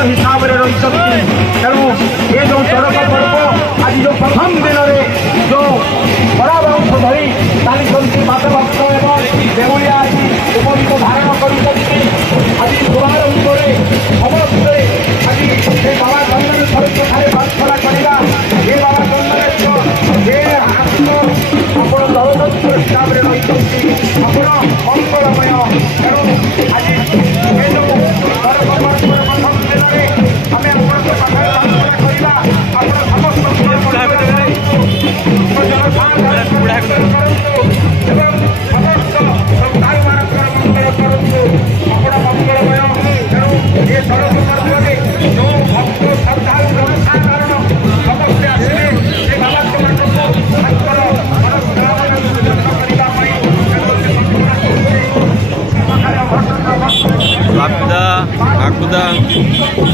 हिसाब से रही तेणु ये जो चड़क पर्व आज जो प्रथम दिन में जो बड़ा बाउंश धरी चालीस मात भक्त एवं देवलिया आज उपवीत धारण कर आज शुभारंभ समस्ते आज से बाबा चंद्रेश्वर ठारे प्रार्थना करवा ये बाबा चंद्रेश्वर ये आत्म आपण दलदत्त हिसाब से रही आपण मंगलमय तेणु आज ये जो चड़क पर्व प्रथम दिन में आम आप Akuda